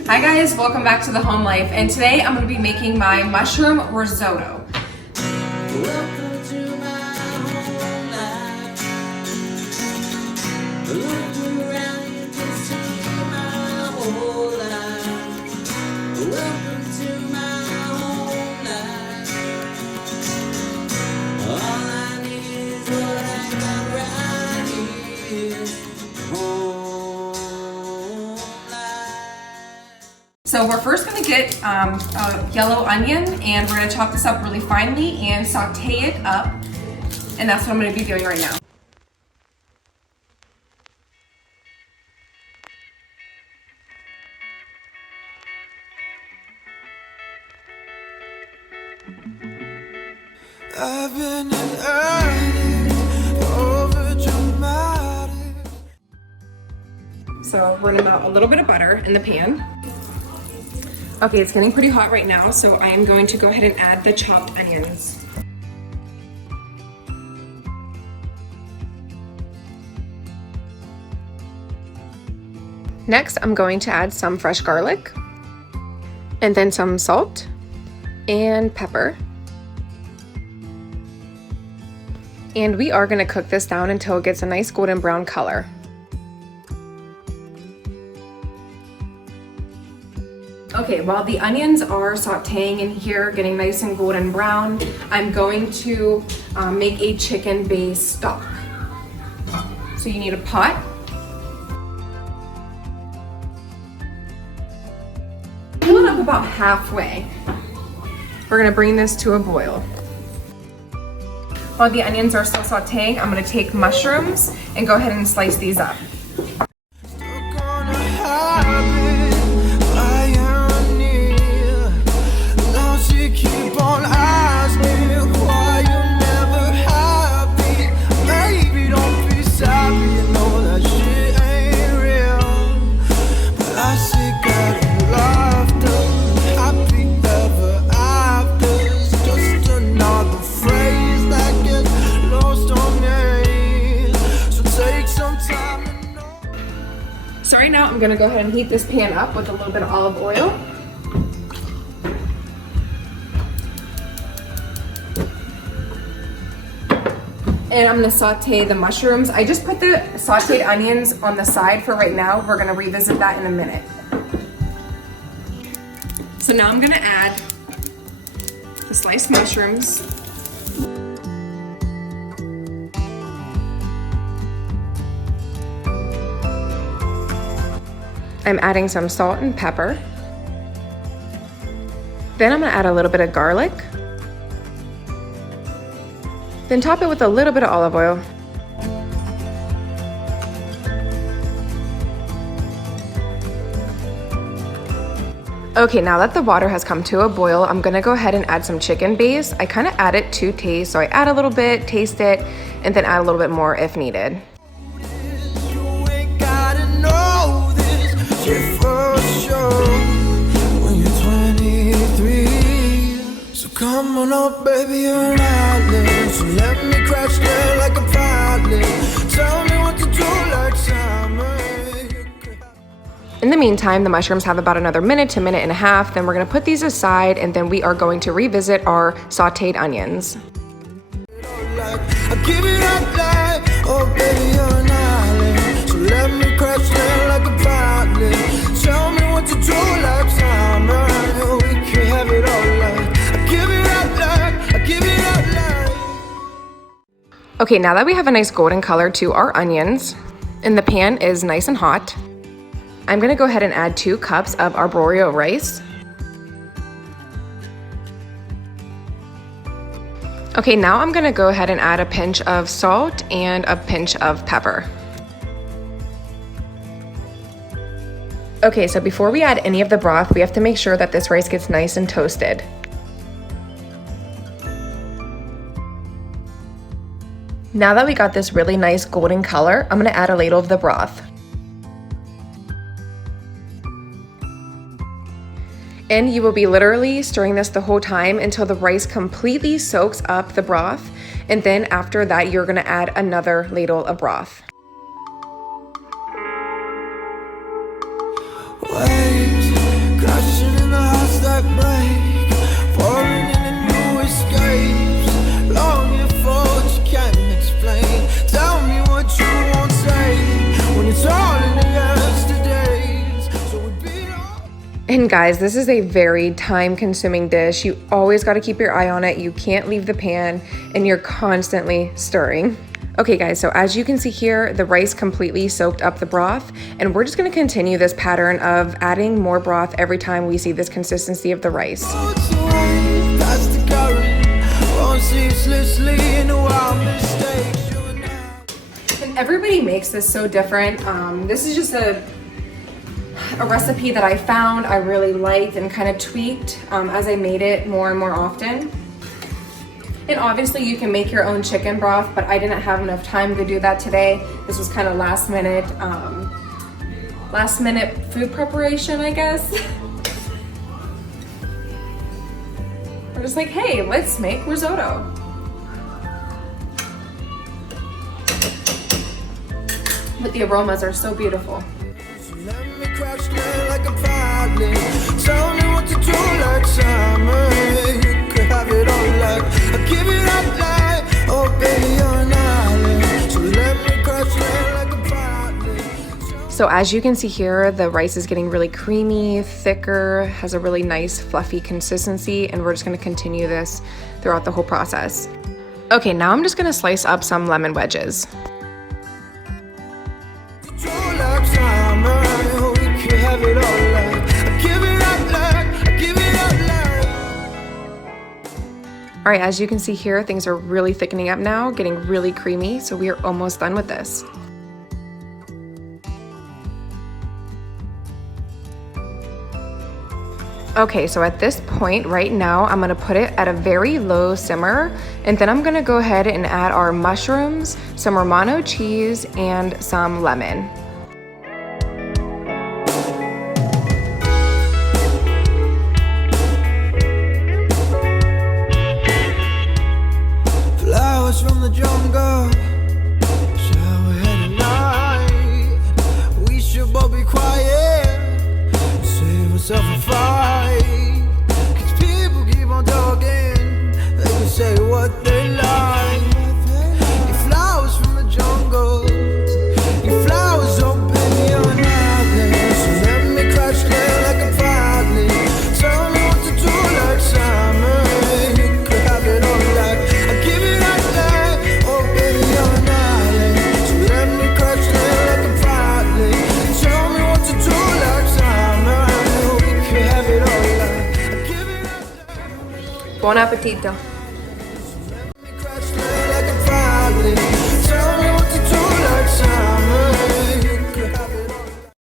Hi guys, welcome back to The Home Life, and today I'm going to be making my mushroom risotto. Welcome to my home life. Look around, you can see my whole life. Welcome to my home life. All I need is what I got right here. Home life. So we're first going to get a yellow onion, and we're going to chop this up really finely and saute it up, and that's what I'm going to be doing right now. I've been an addict, over dramatic. So we're going to melt a little bit of butter in the pan. Okay, it's getting pretty hot right now, so I am going to go ahead and add the chopped onions. Next, I'm going to add some fresh garlic, and then some salt and pepper. And we are going to cook this down until it gets a nice golden brown color. Okay, while the onions are sauteing in here, getting nice and golden brown, I'm going to make a chicken-based stock. So you need a pot. Fill it up about halfway. We're gonna bring this to a boil. While the onions are still sauteing, I'm gonna take mushrooms and go ahead and slice these up. So right now I'm gonna go ahead and heat this pan up with a little bit of olive oil. And I'm gonna saute the mushrooms. I just put the sauteed onions on the side for right now. We're gonna revisit that in a minute. So now I'm gonna add the sliced mushrooms. I'm adding some salt and pepper. Then I'm gonna add a little bit of garlic. Then top it with a little bit of olive oil. Okay, now that the water has come to a boil, I'm gonna go ahead and add some chicken base. I kind of add it to taste, so I add a little bit, taste it, and then add a little bit more if needed. Come on up, baby, you're an island. So let me crash there like a pilot. Tell me what to do like summer. In the meantime, the mushrooms have about another minute to minute and a half. Then we're gonna put these aside, and then we are going to revisit our sauteed onions. I give it up like, oh baby, you're an island. So let me crash there like a pilot. Tell me what to do like summer. We can have it all like. Okay, now that we have a nice golden color to our onions, and the pan is nice and hot, I'm gonna go ahead and add 2 cups of Arborio rice. Okay, now I'm gonna go ahead and add a pinch of salt and a pinch of pepper. Okay, so before we add any of the broth, we have to make sure that this rice gets nice and toasted. Now that we got this really nice golden color, I'm gonna add a ladle of the broth. And you will be literally stirring this the whole time until the rice completely soaks up the broth. And then after that, you're gonna add another ladle of broth. Waves And guys, this is a very time-consuming dish. You always got to keep your eye on it. You can't leave the pan, and you're constantly stirring. Okay guys, so as you can see here, the rice completely soaked up the broth, and we're just gonna continue this pattern of adding more broth every time we see this consistency of the rice. And everybody makes this so different. This is just a recipe that I found I really liked and kind of tweaked as I made it more and more often. And obviously you can make your own chicken broth, but I didn't have enough time to do that today. This was kind of last minute food preparation, I guess. We're just like, hey, let's make risotto. But the aromas are so beautiful. Tell me what to do like summer. You could have it all like I give it up like, oh baby, you're an island. So let me crash like a pilot. So as you can see here, the rice is getting really creamy, thicker, has a really nice fluffy consistency, and we're just gonna continue this throughout the whole process. Okay, now I'm just gonna slice up some lemon wedges. All right, as you can see here, things are really thickening up now, getting really creamy, so we are almost done with this. Okay, so at this point right now, I'm gonna put it at a very low simmer, and then I'm gonna go ahead and add our mushrooms, some Romano cheese, and some lemon. From the jungle, shower head at night. We should both be quiet and save ourselves a fight. Cause people keep on talking, they can say what they like. Your flowers from the jungle, your flowers open your island. So let me crash there like a pilot. Tell me what to do like summer. You could have it all like I give it up. Buon appetito!